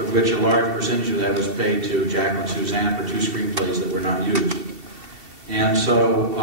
of which a large percentage of that was paid to Jacqueline Suzanne for 2 screenplays that were not used. And so,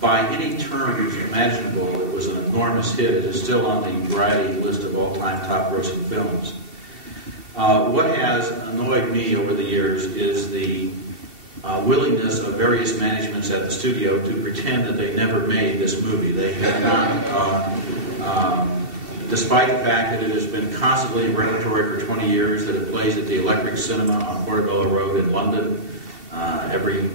by any terms imaginable, it was an enormous hit. It is still on the Variety list of all-time top-grossing films. What has annoyed me over the years is the willingness of various managements at the studio to pretend that they never made this movie. They have not, despite the fact that it has been constantly in repertory for 20 years, that it plays at the Electric Cinema on Portobello Road in London every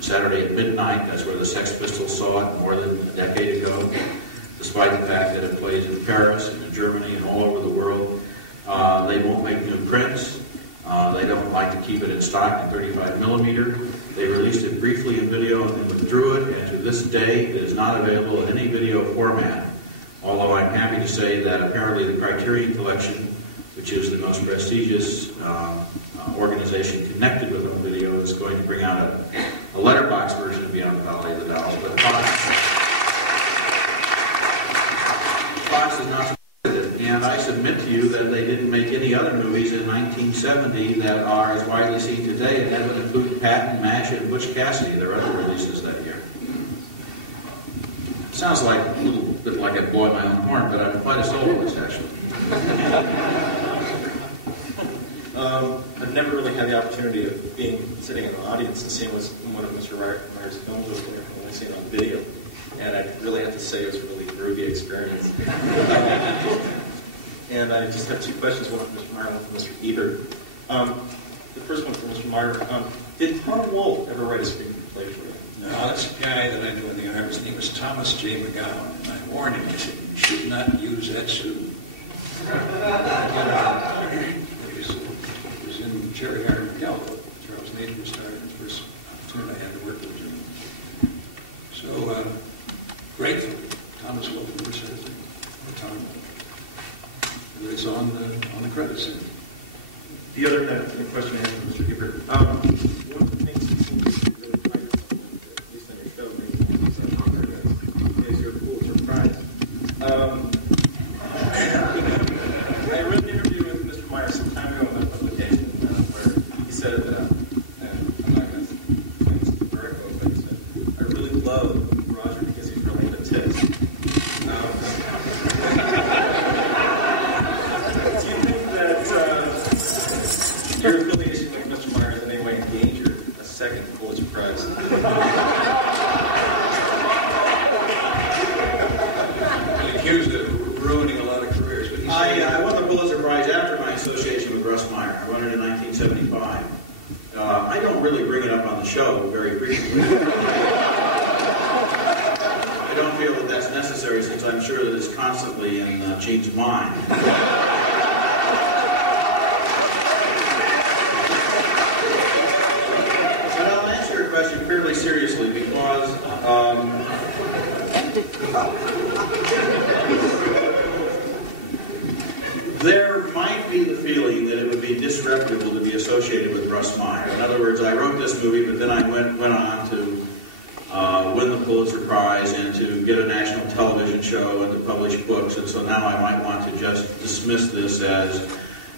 Saturday at midnight. That's where the Sex Pistols saw it more than a decade ago. Despite the fact that it plays in Paris and in Germany and all over the world. They won't make new prints. They don't like to keep it in stock in 35 millimeter. They released it briefly in video and then withdrew it, and to this day it is not available in any video format. Although I'm happy to say that apparently the Criterion Collection, which is the most prestigious organization connected with home video, is going to bring out a letterbox version of Beyond the Valley of the Dolls. But Fox is not. And I submit to you that they didn't make any other movies in 1970 that are as widely seen today, and that would include Patton, MASH, and Butch Cassidy, their other releases that year. Sounds like a little bit like I blow my own horn, but I'm quite a soloist, actually. I've never really had the opportunity of sitting in the audience and seeing one of Mr. Meyer's films over there. I've only seen it on video. And I really have to say it was a really groovy experience. And I just have 2 questions, one for Mr. Meyer and one for Mr. Ebert. The first one for Mr. Meyer. Did Tom Wolfe ever write a screenplay for you? No, that's a guy that I knew in the Army. His name was Thomas J. McGowan. And I warned him, I said, you should not use that suit. It was in Cherry Iron McGowan. Charles Napier started the first opportunity I had to work with him. So, grateful. Thomas Wolfe, I think. Tom. It's on the credits here. The other question I have for Mr. Ebert. One of the things that seems to be really quite, at least on your show, is your Pulitzer Prize. I read an interview with Mr. Meyer some time ago in a publication where he said, I'm not going to say it's very close, but he said, I really love Roger because he's really into tits. Your affiliation with Mr. Meyer in any way endangered a second Pulitzer Prize? Accused of ruining a lot of careers. But I won the Pulitzer Prize after my association with Russ Meyer. I won it in 1975. I don't really bring it up on the show very frequently. I don't feel that that's necessary since I'm sure that it's constantly in Gene's mind. Fairly seriously, because there might be the feeling that it would be disreputable to be associated with Russ Meyer. In other words, I wrote this movie, but then I went on to win the Pulitzer Prize and to get a national television show and to publish books, and so now I might want to just dismiss this as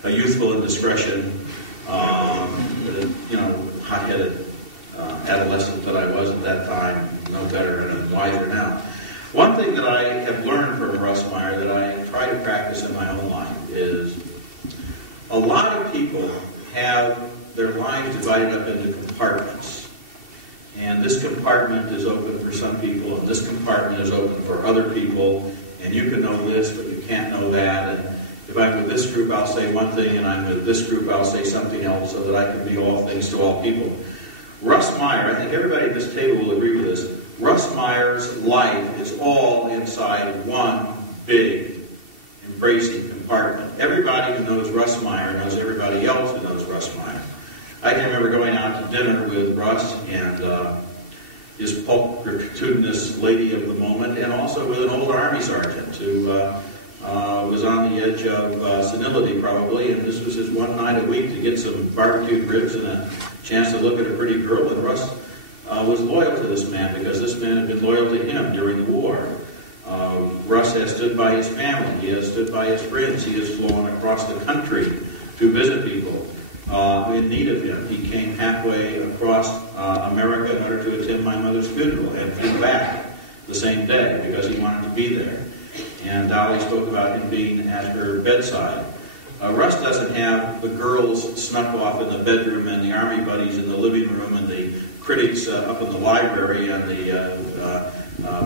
a youthful indiscretion, hot-headed adolescent that I was at that time, no better and wiser now. One thing that I have learned from Russ Meyer that I try to practice in my own life is a lot of people have their lives divided up into compartments. And this compartment is open for some people, and this compartment is open for other people, and you can know this, but you can't know that. And if I'm with this group, I'll say one thing, and I'm with this group, I'll say something else, so that I can be all things to all people. Russ Meyer, I think everybody at this table will agree with this, Russ Meyer's life is all inside one big, embracing compartment. Everybody who knows Russ Meyer knows everybody else who knows Russ Meyer. I can remember going out to dinner with Russ and his pulchritudinous lady of the moment, and also with an old Army sergeant who was on the edge of senility probably, and this was his one night a week to get some barbecued ribs and a chance to look at a pretty girl, and Russ was loyal to this man because this man had been loyal to him during the war. Russ has stood by his family. He has stood by his friends. He has flown across the country to visit people. in need of him. He came halfway across America in order to attend my mother's funeral and flew back the same day because he wanted to be there. And Dolly spoke about him being at her bedside. Russ doesn't have the girls snuck off in the bedroom and the army buddies in the living room and the critics up in the library and the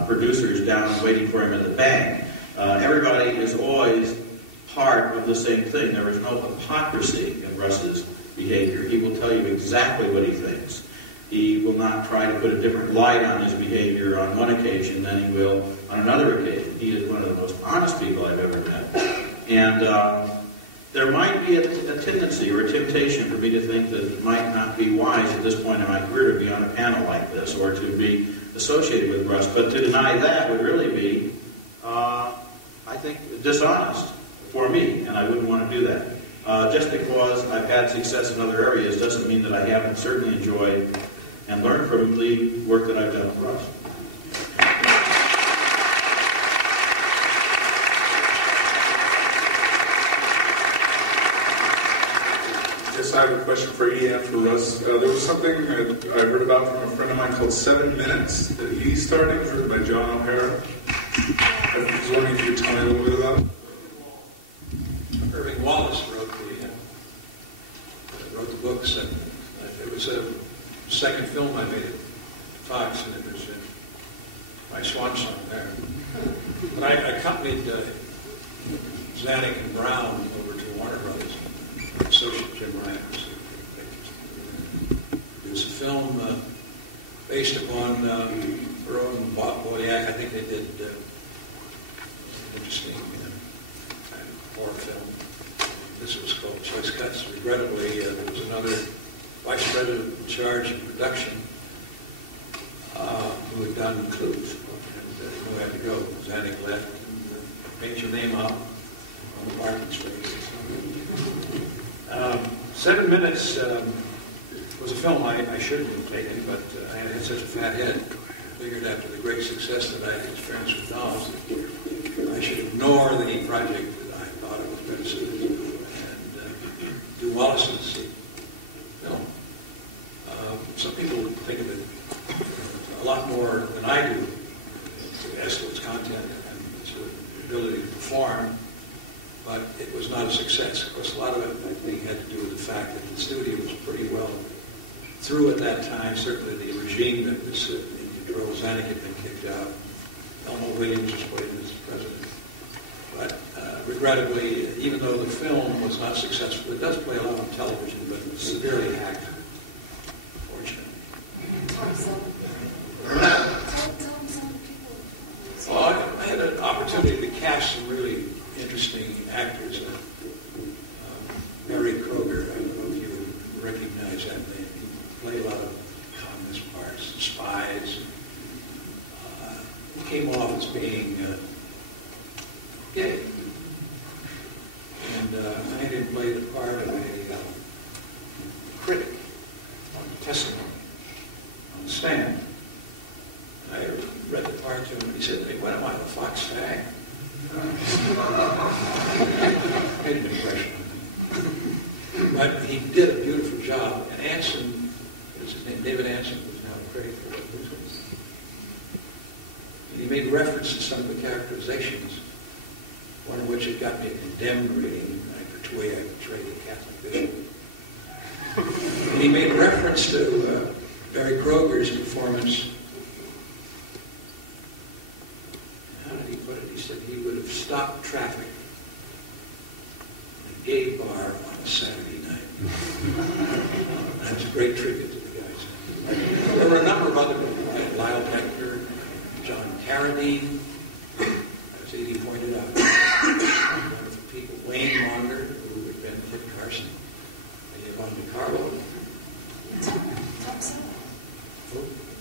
producers down waiting for him at the bank. Everybody is always part of the same thing. There is no hypocrisy in Russ's behavior. He will tell you exactly what he thinks. He will not try to put a different light on his behavior on one occasion than he will on another occasion. He is one of the most honest people I've ever met. And there might be a tendency or a temptation for me to think that it might not be wise at this point in my career to be on a panel like this or to be associated with Russ. But to deny that would really be, I think, dishonest for me, and I wouldn't want to do that. Just because I've had success in other areas doesn't mean that I haven't certainly enjoyed and learned from the work that I've done with Russ. Yes, I have a question for Edy and for Russ. There was something I heard about from a friend of mine called 7 Minutes that he started. It was written by John O'Hara. I was wondering if you could tell me a little bit about it. Irving Wallace wrote the books, and it was a second film I made at Fox, and it was my swan song there. But I accompanied Zanuck and Brown over to Warner Brothers. Associate Jim Ryan produced a film based upon Burroughs and Boyack. I think they did interesting horror film. This was called Choice Cuts. Regrettably, there was another vice president in charge of production who had done Clues, and who had to go. Zanuck left and made your name out on the market space. 7 Minutes was a film I shouldn't have taken, but I had such a fat head. I figured after the great success that I had experienced with dolls, I should ignore the project that I thought it was better suited to and do Wallace's film. Some people think of it a lot more than I do as to its content and its ability to perform. But it was not a success. Of course, a lot of it, I think, had to do with the fact that the studio was pretty well through at that time. Certainly the regime that was in control, Zanuck had been kicked out. Edy Williams was appointed as president. But regrettably, even though the film was not successful, it does play a lot on television, but it's severely hacked, unfortunately. Well, I had an opportunity to cast some really interesting actors. Mary Kroger, I don't know if you would recognize that name. He played a lot of communist parts, spies. He came off as being gay. And I had him play the part of a critic on testimony on the stand. I read the part to him, and he said, "Hey, when am I the Fox Fag?" Made an impression on him. But he did a beautiful job. And Anson, what's his name? David Anson was now a critic for Business. And he made reference to some of the characterizations, one of which had got me a condemned rating, the way I portrayed a Catholic bishop. And he made reference to Mary Kroger's performance. How did he put it? He said he would have stopped traffic in a gay bar on a Saturday night. That was a great tribute to the guys. There were a number of other people, like Lyle Hector, John Carradine, as Edy pointed out. Wonderful people. Wayne Maunder, who had been Kit Carson, and Yvonne DiCarlo.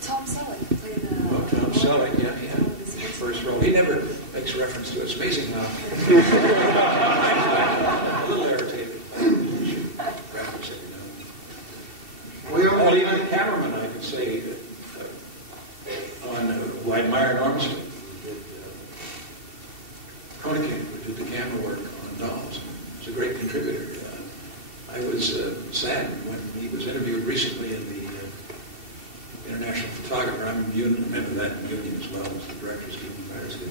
Tom Selleck played the... Oh, Tom Selleck, yeah. First role. He never makes reference to it. It's amazing how I'm a little irritated by graphics every now and then. Well, even the cameraman, I could say, who I admire enormously, who did Koenigsegg, who did the camera work on Dolls. He was a great contributor. I was sad when he was interviewed recently in the International Photographer. I'm a member of that union as well as the Directors Guild in America, in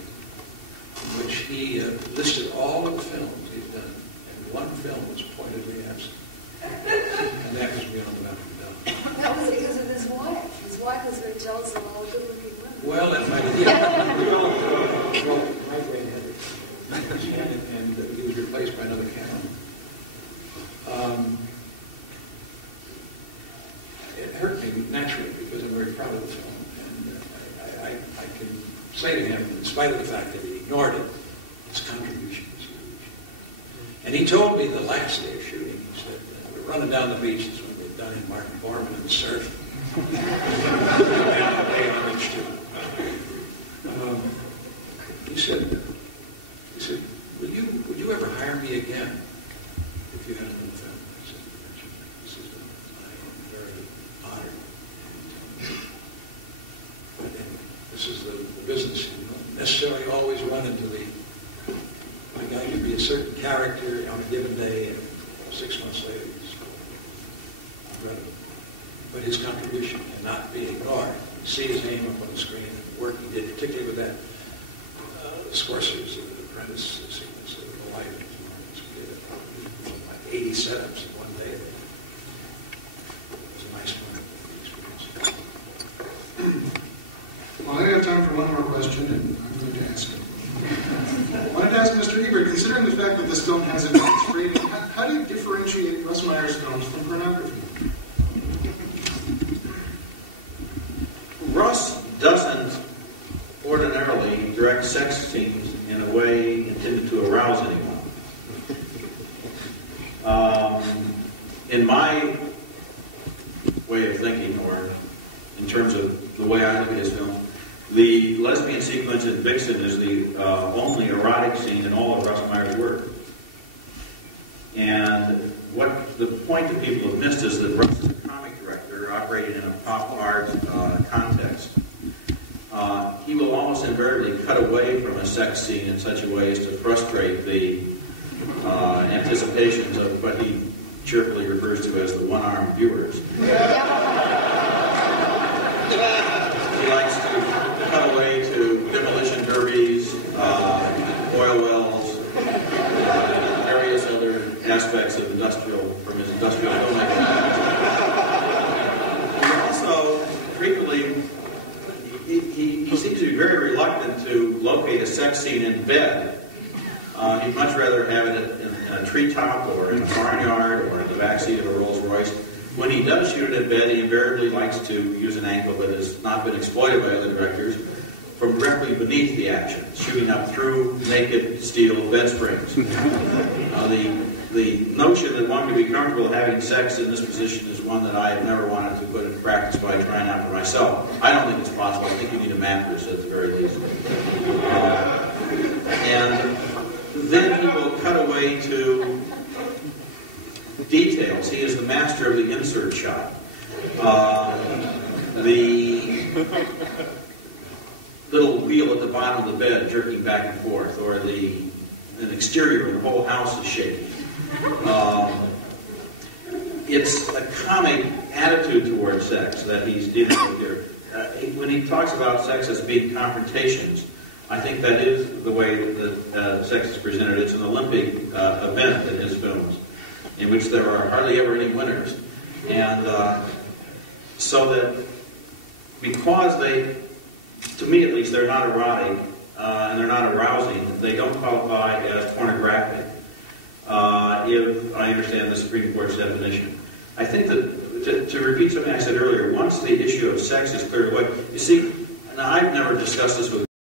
which he listed all of the films he'd done, and one film was pointedly absent. And that was Beyond the Mountain of Dolly. That was because of his wife. His wife was very jealous of all the good-looking women. Well, that might be. Well, migraine had it. And he was replaced by another cameraman. It hurt me naturally because I'm very proud of the film. And I can say to him, in spite of the fact that he ignored it, his contribution was huge. And he told me the last day of shooting, he said, we're running down the beaches when we're done in Martin Borman and the surf. He said, would you ever hire me again if you had another film? I said, I am very honored. But this is the business. You don't necessarily always run into the, I got to be a certain character on a given day, and 6 months later, he's incredible. But his contribution cannot be ignored. You see his name up on the screen, and the work he did, particularly with that Scorsese's Apprentice sequence of the light. We did like 80 setups in one day. It was a nice experience. Well, I have time for one more question, and I'm going to ask it. I wanted to ask Mr. Ebert, considering the fact that this film has an X rating, how do you differentiate Russ Meyer's films from pornography? Russ doesn't ordinarily direct sex scenes in a way intended to arouse anyone. In my way of thinking, or in terms of the way I look at his film, the lesbian sequence in Vixen is the only erotic scene in all of Russ Meyer's work. And what the point that people have missed is that Russ is a comic director operating in a pop art context. He will almost invariably cut away from a sex scene in such a way as to frustrate the anticipations of what he cheerfully refers to as the one-armed viewers. He likes to cut away to demolition derbies, oil wells, various other aspects of from his industrial filmmaking. He also frequently he seems to be very reluctant to locate a sex scene in bed. He'd much rather have it in a treetop or in a barnyard or in the backseat of a Rolls Royce. When he does shoot it in bed, he invariably likes to use an angle that has not been exploited by other directors, from directly beneath the action, shooting up through naked steel bed springs. The notion that one can be comfortable having sex in this position is one that I have never wanted to put into practice by trying out for myself. I don't think it's possible. I think you need a mattress at the very least. And then he will cut away to details. He is the master of the insert shot. The little wheel at the bottom of the bed jerking back and forth, or an exterior where the whole house is shaking. It's a comic attitude towards sex that he's dealing with here. When he talks about sex as being confrontations, I think that is the way that sex is presented. It's an Olympic event in his films, in which there are hardly ever any winners. And so that because they, to me at least, they're not erotic and they're not arousing, they don't qualify as pornographic, if I understand the Supreme Court's definition. I think that, to repeat something I said earlier, once the issue of sex is cleared away, you see, now I've never discussed this with